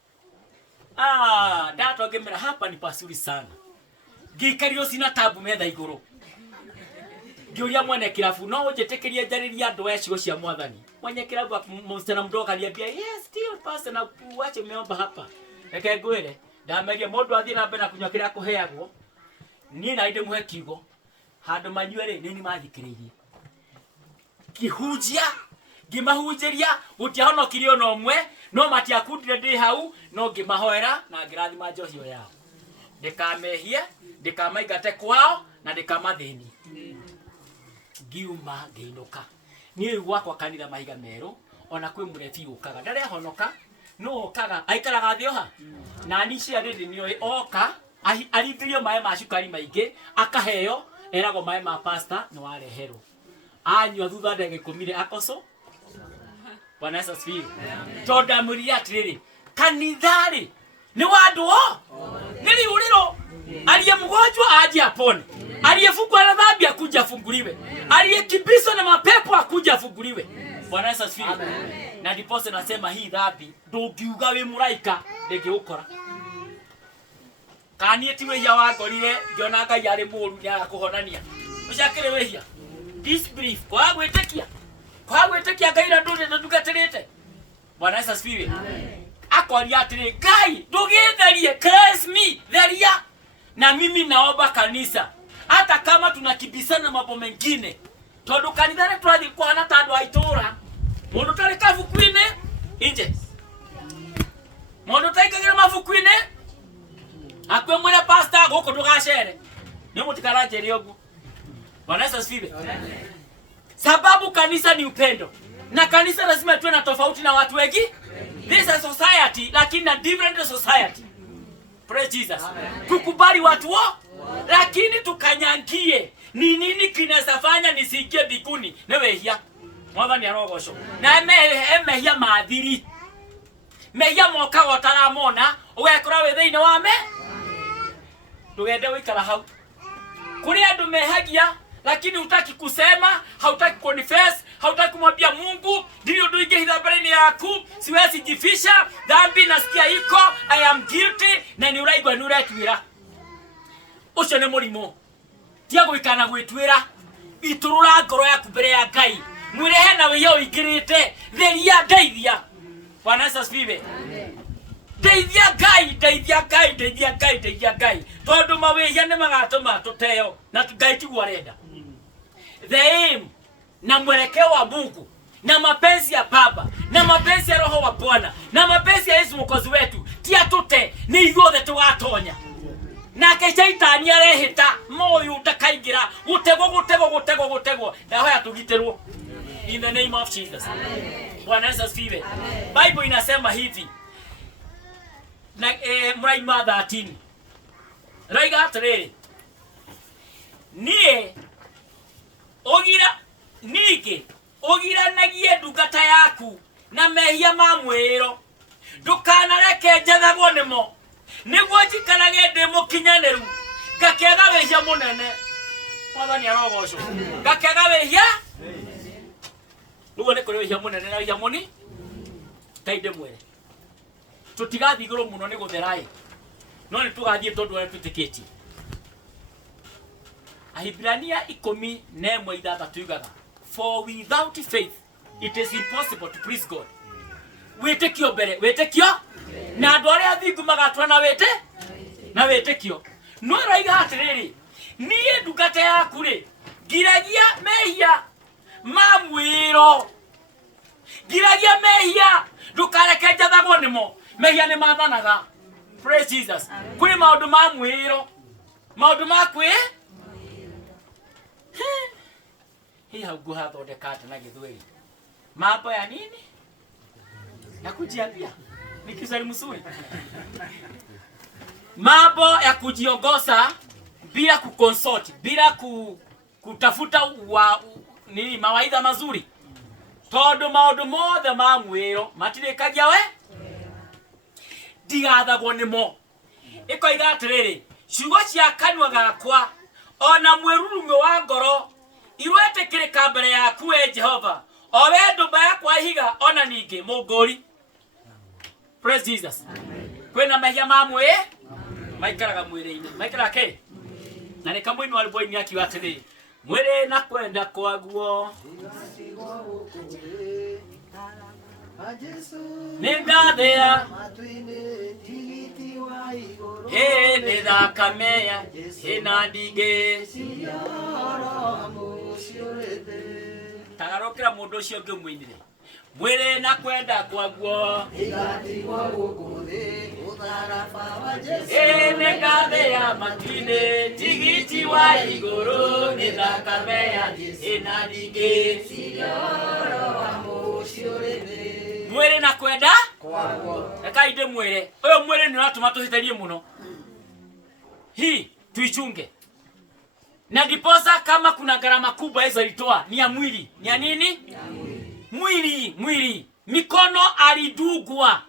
Dato gemera hapa ni pasuri sana. Gikario sina tabu metha iguru. Ngiuria mwene kirafu no jetekeria jariria ndo yacio cia mwathani. Mwenye kirafu msichana mdogo aliambia yes still pastor na kuache umeomba hapa. Reke ngwire ndameria mundu athie na mbere na kunywa kira kuheagwo ni na inde muhe kiugo handu manyue ri ni mathikiririe kihujia ngimahunjiria gutiahonokirio no mwe no matiakundire ndi hau no ngimahoera na ngirathima njohio yao ndikamehie ndikamaigate kwao na ndikamathini ngiuma ngiinuka ni gwakwa kanitha Mahigamero ona kwi murefi ukaga ndare honoka no kaga aikaraga thioha na ni cia rindi ni oka aringirio mae ma cukari maingi akaheo erago mai ma pastor no areherwo anywa thutha ndege kumire akoso Bwana Yesu asifiwe. Tonda muria atiriri kanithari ni wandu o nili uliro aliye mgonjwa aje apone, aliyefungwa na dhambi akuja afunguliwe, aliyekibiswa na mapepo akuja afunguliwe. Bwana Yesu asifiwe. Na ndipo nasema hii dhambi ndungiuga wi muraika ndingiukora kani etiwe ya wagorire ngiona Ngai ari muru ni agakuhonania ucakire wehia disbelief kwa gwitekia Ngai na ndunde ndugatirite. Bwana Yesu asifiwe. Akoria atiri Ngai ndugitherie cleanse me theria. Na mimi naomba kanisa hata kama tunakibisana mambo mengine tondu kanithani twathi kwana tandu aitura mundu tari kafukuine inje mundu taikagira mafukuine akwe mwele pastor goko ndugacere ni mutikarajeri ogu. Bwana Yesu asifiwe. Sababu kanisa ni upendo na kanisa lazima tuwe na tofauti na watu wengi. This is a society lakini a different society. Praise Jesus. Tukubali watu wao lakini tukanyangie ni nini kinaweza fanya nisiingie mbinguni newehia mwathani arogosho na emehia maadhiri mehia moka wataramona ugekora wethaine wame ndugende wikara hau kuri andu mehagia lakini hutaki kusema, hautaki confess, hautaki kumwambia Mungu ndio nduige hidhabari yaku siwezi jifisha dhambi nasikia iko I am guilty na ni uraigwa ni uretwira ucio ni murimo tiago ikana gwitwira iturura ngoro yaku mbere ya Ngai mwirehe na wiyo igirite theria ndeithia. Bwana Yesu asifiwe. Ndeithia Ngai tondu mawihia ni magatuma tuteo na Ngai tigu arenda. The aim na mwelekeo wa Mungu na mapenzi ya Baba na mapenzi ya Roho wa Bwana na mapenzi ya Yesu Mwokozi wetu tia tute ni ithuothe tugatonya na keshaitani arehita moyo utakaingira gutego ndahoya tugitirwo in the name of Jesus. Bwana Yesu asifiwe. Bible inasema hivi na Mraima 13 raiga hatere nie ogira nige ogira nagie ndungata yaku na mehia ma mwiro ndukanareke njathagwo nimo niguo njikarage ndi mukinyaneru ngakega wehia munene mwathani arogocwo ngakega wehia nugo ni kuri wehia munene na wehia muni taide mwere tutigathi iguru muno ni gutherai no ni tugathie tondu we tutiketi. Ahibrania 10:6 tuigaga for without faith it is impossible to please God. Wetekio bere wetekio na andu aria athingu magatura na wetekio no raiga atiriri nie ndungata yaku ri ngiragia mehia ma mwiro ngiragia mehia ndukareke njathagwo nimo mehia ni mathanaga. Praise Jesus. Kuri maundu ma mwiro maundu ma kwi hii haugu hathondekate na githweri mambo ya nini ya kujiambia ni Kiswahili mzuri mambo ya kujiongoza bila kukonsult bila kutafuta nini mawaidha mazuri tondu maundu mothe ma mwiro matirikagia we ndigathagwo nimo ikoiga atiriri ciugo cia kanua gakwa ona mwerurume wa ngoro irwetekirika mbere yaku we Jehova o wendo bakwa higa ona ningi munguri. Praise Jesus. Kwena mehia mamwe maikaraga mwire-ini maikara ke na ni kamwini wali boy ni akiwa atiri mwire na kwenda kwaguo ningathea ni thakameya ina ndige tagarokera mundu ucio ngimwinire mwire na kwenda kwaguo igatigwo gukuthi utharaba wa Jesu ningathea matine tigiti wa iguru ni thakameya ina ndige sioro wa muciurithe mwire na kwenda kwaguo ekaide mwire uyo mwire ni ratuma tuhiterie muno hii tuichunge Na diposa kama kuna gharama kubwa hizo alitoa ni ya mwili. Ni ya nini? Mwili. Mikono alidugwa.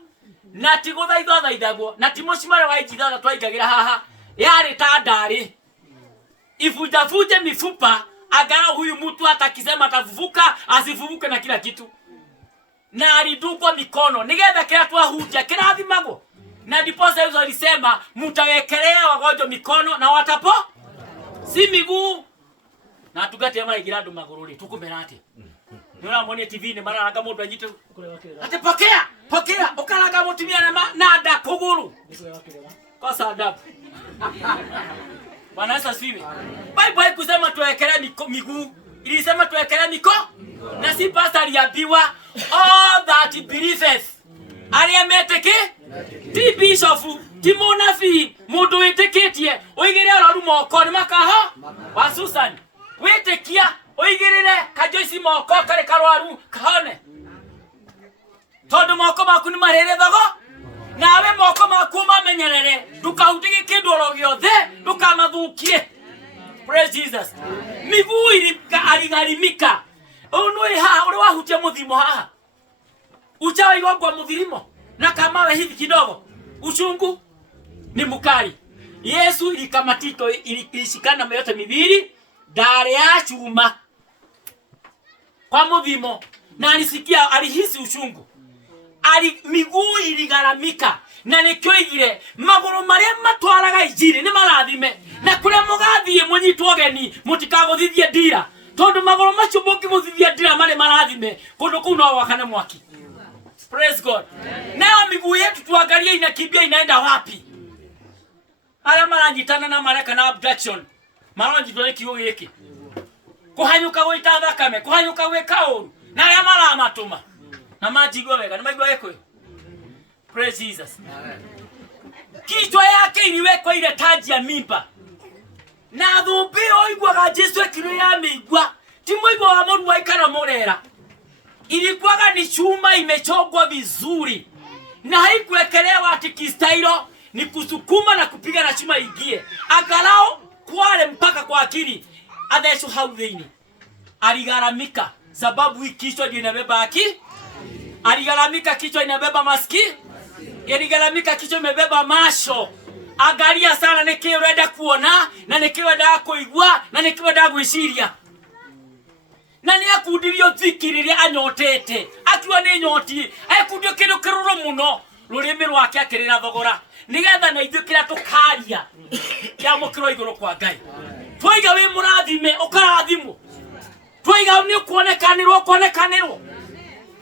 Na tigotha idotha idagwo. Na timoshimare wa ijitha twaigagira haha. Yari tandari. Ifujafuje mifupa. Agara huyu mtu hata akisema atavuvuka, asivuvuke na kila kitu. Na alidugwa mikono. Nigetha kila twahuja kirathimagwo. Na diposa hizo alisema mutawekelea wagonjwa mikono na watapo si miguu. Na tugate mara igiradu magururi tukumerate. Nuna mwone TV ni mara raga mundu anyite ate pokea ukaraga mutumia na nda kuguru kosa adabu. Bwana Yesu asifiwe. Bible kusema tuwekelea miguu, ilisema tuwekelea mikono. Na si pastor aliambiwa all that believeth aliyemeteke ti bishop ti munafi mundu witeketie oigire ororu moko ni makaho wa Susan witekia oigirire kajoisi moko kare karwaru kahone tondu moko maku ni marere thogo nawe moko maku mamenyerere ndukahutike kindu oro giothe ndukamathukie. Praise Jesus. Miguu aligarimika onwe ha uri wahutia muthimo haha uchawa igongwa muthirimo na kamawe hivi kidogo uchungu ni mukali. Yesu ilikamatiko ilishikana yote miwili dare ya chuma kwa muthimo na alisikia alihisi uchungu. Miguu iligaramika na nikyo igire maguru maria matwaraga ijiri ni marathime na kuria mugathie munyitwo geni mutikagothithie ndira tondu maguru macio mungimuthithia ndira mari marathime kundu kuu no wakane mwaki. Praise God. Nao miguu yetu tuangalie inakimbia inaenda wapi. Haya maranyitana na mareka na abduction. Maranjitwa kiyo yeke. Kuhanyuka goita thakame, kuhanyuka gweka uru. Na haya mara matuma. Na majigwa wega, na majigwa yeko. Praise Jesus. Kichwa yake iliwekwa ile taji ya mimba. Na thumbi oigwaga Jesu ekiro ya migwa. Timoigwa wa mundu waikara morera. Ilikuwa ni chuma imechongwa vizuri. Na haikuwekelewa ati kistailo ni kusukuma na kupiga na chuma ingie. Agalao kwale mpaka kwa akili. Adesho haudhini. Aligaramika sababu hii kichwa ndio inabeba aki. Aligaramika kichwa inabeba maski. Aligaramika kichwa imebeba masho. Angalia sana niki urenda kuona na niki urenda kuigua na niki urenda gwiciria. Na ni akudirio thikiriria anyotete akiwa ni nyoti akudio kindu kiruru muno rurimi rwake akirira thogora nigetha na ithukira tukaria ya mukiro iguru kwa Ngai twiga wi murathime ukarathimo twiga ni kuonekanirwo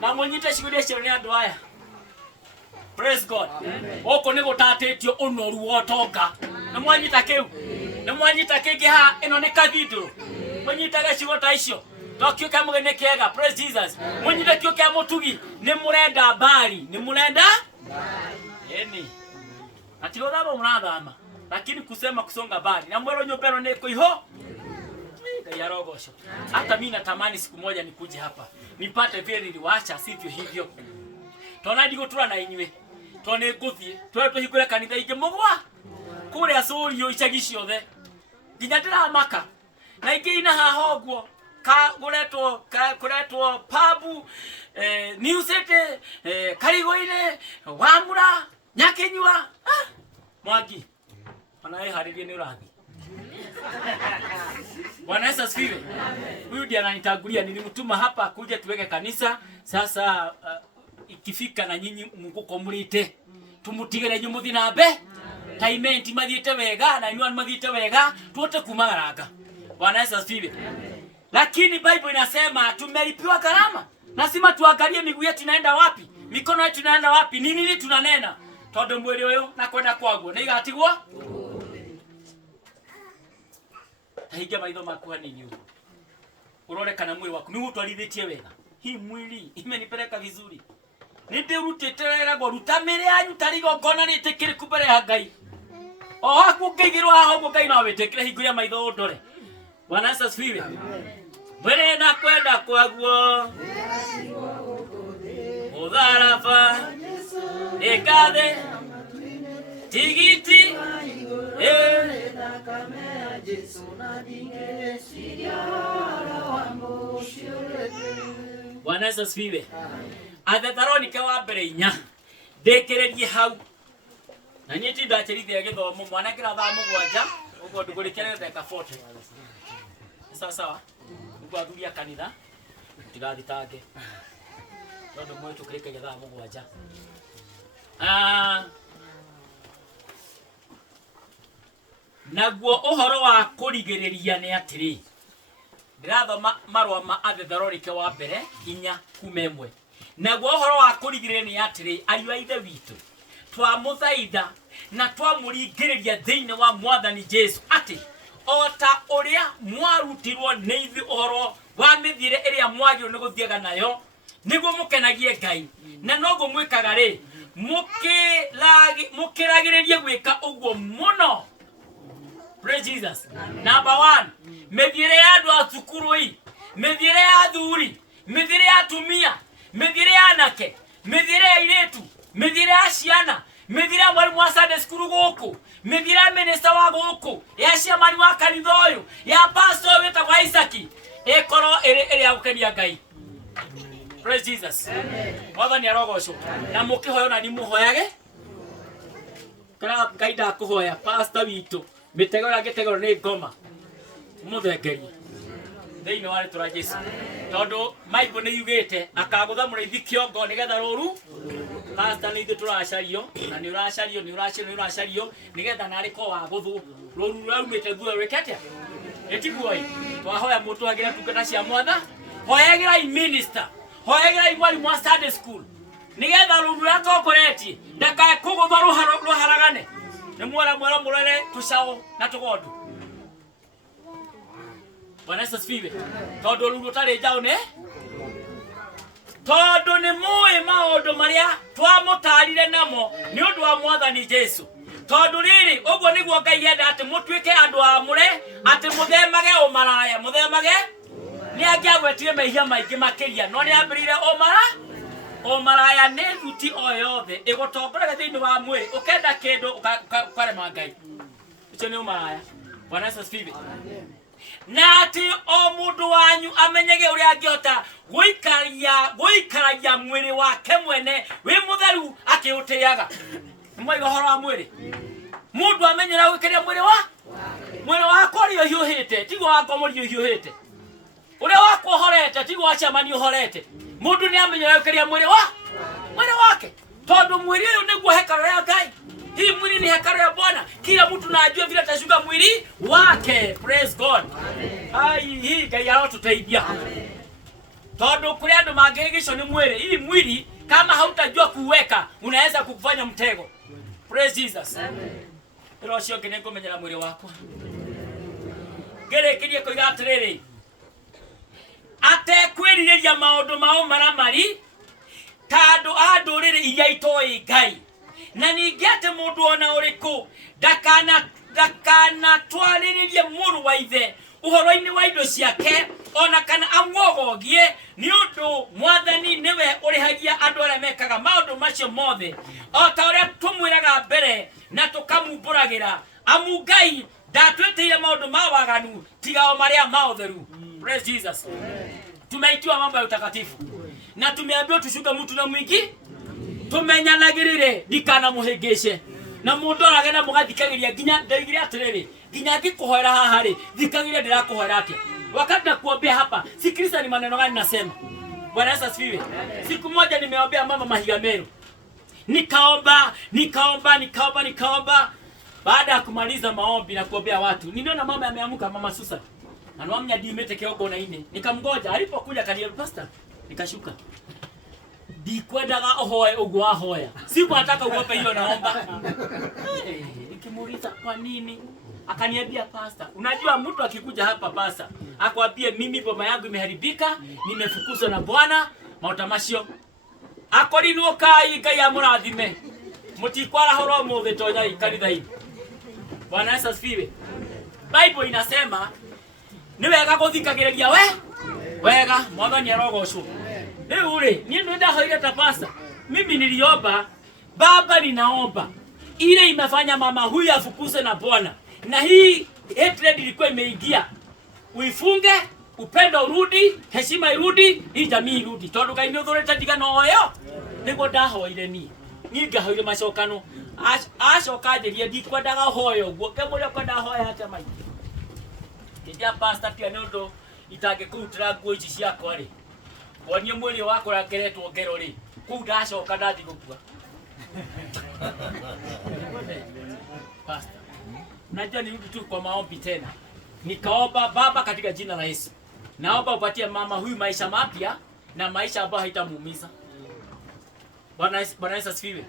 na munyite ciguria cio ni andu aya. Praise God. Oko ni gutatitio unoru wotonga na mwanyita kiu na mwanyita kingi ha ino ni kathidro munyitaga cigo ta icio tokyo kama mugene kega. Praise Jesus. Munyite kyo kya mutugi ni murenda bari ni murenda eni ati odabo murathama lakini kusema kusonga bari na mwero nyopero neko iho ya rogosho. Hata mimi natamani siku moja nikuje hapa nipate vile niliwacha sivyo hivyo tona ndigo tura na inywe tone guthie tweto hikure kanitha ingi mugwa kure asuri yo icagi ciothe nginya ndiramaka na ingi ina hahogwo kuretwo pabu New City Karigoine Wamura Nyakenyua Mwangi anaye haririe ni urathi. Bwana Yesu asifiwe. Huyu ndiye ananitagulia nilimtuma hapa kuja tuweke kanisa. Sasa ikifika na nyinyi mguko murite tumutigere nyumuthi na be taimenti mathiete wega na inyuan mathiete wega tuote kumagaraga. Bwana Yesu asifiwe. Lakini Bible inasema tumelipiwa gharama. Lazima tuangalie miguu yetu inaenda wapi, mikono yetu inaenda wapi, nini tunanena. Tondu mwili uyu na kwenda kwaguo ni igatigwo. Tahiga maitho maku nini uyu. Urore kana mwili waku ni utwarithitie wega. Hii mwili imenipeleka vizuri. Ndirutite wega go rutamire anyu tarigo ngona ni tikiri kubere ha Ngai. O haku ngigirwo haho Ngai no witikire hinguria maitho ndore. Bwana Yesu asifiwe. Bwere na kwenda kwaguo udharafa ekade tigiti Bwana Yesu asifiwe. Athesalonika wa mbere 4 ndekererie hau na niĩ ti ndacerithia gĩthomo mwana kĩrathaa 7 ũguo ndũgũrĩkĩre ndeka 40 sawa ũguo athuria kanitha tigathitange tondũ mwĩ tũkĩrĩke gĩthaa 7 naguo ũhoro wa kũrigĩrĩria nĩ atĩrĩ ndĩrathoma marũa ma Athesalonika wa mbere 4:1 naguo ũhoro wa kũrigĩrĩria nĩ atĩrĩ ariũ a ithe witũ twamũthaitha na twamũringĩrĩria thĩinĩ wa Mwathani Jesu atĩ o ta ũrĩa mwarutirwo nĩ ithuĩ ũhoro wa mĩthiĩre ĩrĩa mwagĩrĩirwo nĩ gũthiaga nayo nĩguo mũkenagie Ngai na noguo mwĩkaga rĩ mũkĩragĩrĩrie gwĩka ũguo mũno. Praise Jesus. Number 1, mĩthiĩre ya andũ a cukuru hii, mĩthiĩre ya athuri, mĩthiĩre ya atumia, mĩthiĩre ya anake, mĩthiĩre ya airĩtu, mĩthiĩre ya ciana, mĩthiĩre ya mwarimu wa Sunday school gũkũ, mĩthiĩre ya minister wa gũkũ, ya ciamani wa kanitha ũyũ, ya pastor wĩtagwo Isaac, ĩkorwo ĩrĩ ya gũkenia Ngai. Praise Jesus. Mwathani arogocwo. Na mũkĩhoya na nimũhoyage. Kana Ngai ndakũhoya pastor witũ. Mitego ya gĩtegero nĩ ngoma. Mũthengerie. Thĩinĩ wa rĩtwa rĩa Jesũ. Tondũ Bible nĩ yugĩte akagũtha mũrĩithi kĩongo nĩgetha rũru pastor nĩ ithuĩ tũracario na nĩ ũracario nĩgetha narĩ ko wa gũthũ rũru raumĩte guo rwĩkete. Ĩtiguoi. Twahoya mũndũ agĩra tungata cia Mwatha. Hoyagĩrai minister. Hoyagĩrai mwarimu wa Sunday school. Nĩgetha rũru rũrĩa tũkũretie ndakae kũgũtha rũharagane. Nĩ mwara mũrere tũcaũ na tũgondu. Bwana Yesu asifiwe. Tondũ rũru rũtarĩ njaũ nĩ tondũ nĩ mũĩ maũndũ marĩa twamũtarire namo nĩ ũndũ wa Mwathani Jesu. Tondũ rĩrĩ ũguo nĩguo Ngai enda atĩ mũtuĩke andũ amũre atĩ mũthemage ũmaraya mũthemage nĩ angĩagwetire mehia maingĩ makĩria no nĩ ambĩrĩire ũmaraya nĩ thuti o yothe ĩgũtongoraga thĩinĩ wa mwĩrĩ ũkenda kĩndũ ũkarema Ngai. Ũcio nĩ ũmaraya. Bwana Yesu asifiwe. Na atĩ o mũndũ wanyu amenyege ũrĩa angĩhota gũikaragia mwĩrĩ wake mwene wĩ mũtheru akĩũtĩaga. Nĩmwaiga ũhoro wa mwĩrĩ. Mũndũ amenyera gwĩkĩria mwĩrĩ wakwa ũrĩa ũhiũhĩte tiguo wakwa mũrĩa ũhiũhĩte. Ũrĩa wakwa ũhorete tiguo wacemani ũhorete. Mũndũ nĩ amenyera gwĩkĩria mwĩrĩ wake. Tondũ mwĩrĩ ũyũ nĩguo hekalu ya Ngai. Hii mwili ni hekalu ya Bwana. Kila mtu na ajue vile atashuka mwili wake. Praise God. Hii Ngai arotũteithia. Tondũ kũrĩ andũ mangĩhĩgĩcwo nĩ mwĩrĩ. Hii mwili kama hautajua kuweka unaweza kukufanya mtego. Praise Jesus. Ĩro cio ngene ngũmenyera mwĩrĩ wakwa. Ngerekerie koiga atĩrĩrĩ. Atekwĩrirĩria maũndũ mao maramari tandũ a ndũrĩrĩ iria itoĩ Ngai. Na ningĩ atĩ mũndũ ona ũrĩkũ ndakanatwarĩrĩrie mũrũ wa ithe ũhoro-inĩ wa indo ciake ona kana amuogogie nĩ ũndũ Mwathani nĩwe ũrĩhagia andũ arĩa mekaga maũndũ macio mothe o ta ũrĩa tũmwĩraga mbere na tũkamumbũragĩra amu Ngai ndatwĩtĩire maũndũ ma waganu tiga o marĩa ma ũtheru. Praise Jesus. Tumeitiwa mambo ya utakatifu na tumeambiwa tushuke mtu na mwingi tumenyanagĩrĩre ndikana mũhĩngĩce na mũndũ aragena mũgathikagĩria nginya ndoigire atĩrĩrĩ nginya ngĩkũhoera haha rĩ thikagĩria ndĩrakũhoera atĩa wakati nakuombea hapa sikiliza ni maneno gani nasema. Bwana Yesu asifiwe. Siku moja nimeombea mama Mahiga Meru nikaomba baada ya kumaliza maombi na kuombea watu niliona mama ameamka mama Susan anamwamnya dimete kioko na ine nikamgoja alipokuja kaniambia pastor nikashuka dikwendaga ohoe ugo ahoya siku nataka uope hiyo naomba nikimuuliza kwa nini akaniambia pastor unajua mtu akikuja hapa pastor akwambie mimi boma yangu imeharibika nimefukuzwa na Bwana mautamasio akorinuka ikaya murathime mutikwara horo muthe tonya ikanitha hii. Bwana Yesu asifiwe. Bible inasema ni wega guthikagĩrĩria wega Mwathani arogocwo. Leo ule nenda hoile tapasa. Mimi niliomba baba ninaomba ile imefanya mama huyu afukuzwe na Bwana. Na hii hatred ilikuwa imeingia. Uifunge, upendo urudi, heshima irudi, hii jamii irudi. Tondu Ngai ni uthurite ndigano oyo niguo ndahoire ni ngahoire macokano acoka njirie ndikwendaga hoyo guo kemuria kwenda hoya ate mai ndia pastor tia ni undu itange kurutira nguo ici ciakwa ri wonie mwiri wakora ngeretwo ngero ri kuu ndacoka ndathi gukua pastor najua nirudi tu kwa maombi tena. Nikaomba Baba katika jina la Yesu, naomba upatie mama huyu maisha mapya na maisha ambayo haitamuumiza. Bwana Yesu asifiwe.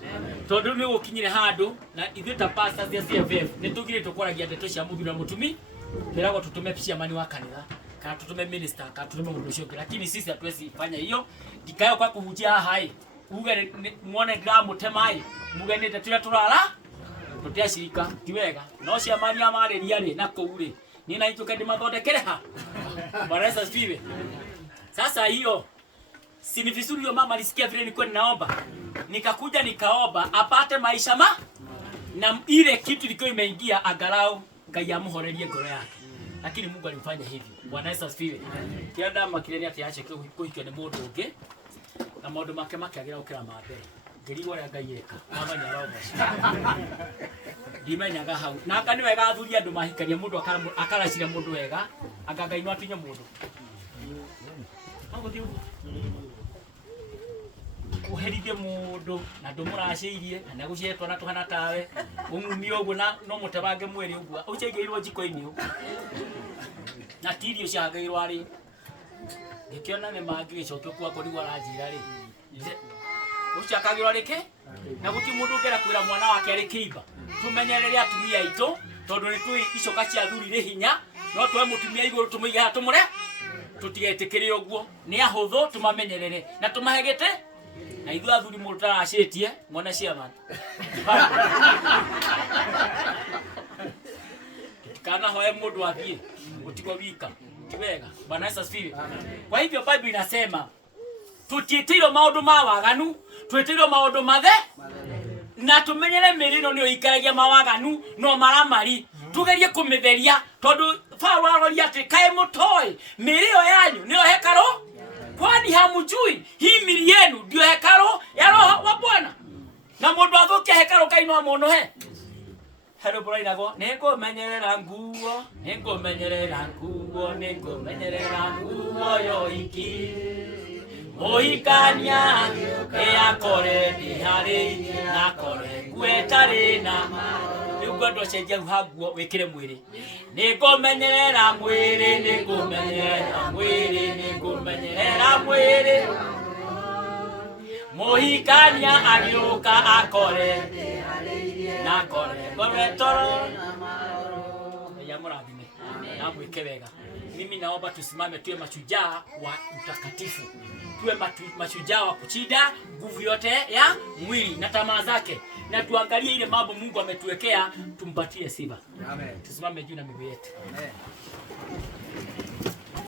Tondu ni ukinyire handu na ithuĩ ta pastors cia CFF ni tugire tukwaragia ndeto cia mũthuri na mũtumi mberago tutume chairman wa kanitha kana tutume minister kana tutume mundu ucio, lakini sisi hatuwezi fanya hiyo. Ndikayo kwa kuhujia hai uge muone gramu temai muge ni ndeto turara tutia shirika tiwega no chairman amariria ri na kuuri ni na ituke ndi mathondekere ha. Bwana Yesu asifiwe. Sasa hiyo si ni vizuri hiyo mama alisikia vile nilikuwa ninaomba. Nikakuja nikaomba apate maisha na ile kitu ilikuwa imeingia angalau Ngai amuhorerie ngoro yake. Lakini Mungu alimfanya hivi. Bwana Yesu asifiwe. Kiada makireni ati ache kuhikio ni mundu ungi na maundu make agira ukira mambere. Ngirigwo ria Ngai eka. Amanya roho. Ndimenyaga hau. Na aka ni wega athuri andu mahikaria mundu akaracira mundu wega akangainwa atinye mundu. Uherithie mundu na ndumuraciirie na negucietwo na tuhana tawe umumio uguo na no mutebange mwiri uguo ucegeirwo jiko-ini uguo na tirio ciagairwo ari nikiona ne mangi gicokio kwa kuri warajira ri ucakagirwo rike na guti mundu ngera kwira mwana wake ari kiiba tumenyerere atumia itu tondu ni tui icoka cia thuri ri hinya no twe mutumia iguru tumuiga tumure tutigetikire uguo ni ahuthu tumamenyerere na tumahegete na ithu athuri mundu taracitie mwana chairman kana hoye mundu athie utigwo wika tiwega. Bwana Yesu asifiwe. Kwa hivyo Bible inasema tutitiro maundu ma waganu twitiro maundu mathe na tumenyere mirino ni oikaragia mawaganu no maramari tugerie kumitheria tondu Paulo aroria ati kae mutoi mirio yanyu ni hekaro kwani hamujui hii miri yenu ndio hekaro ya Roho wa Bwana na mundu athukia hekaro kaino amono he hero burainago nikumenyerera nguo yo iki oikania akore ni hari na kore gwetare na ugo ndo cenjia haguo wikire mwiri nikumenyerera mwiri mohikania agioka akore na kore goretoro ya muradhime na mwike wega. Mimi naomba tusimame tuwe mashujaa wa utakatifu, tuwe mashujaa wa kuchinda nguvu yote ya mwili na tamaa zake, na tuangalie ile mambo Mungu ametuwekea tumpatie sifa. Amen. Tusimame juu na miguu yetu. Amen.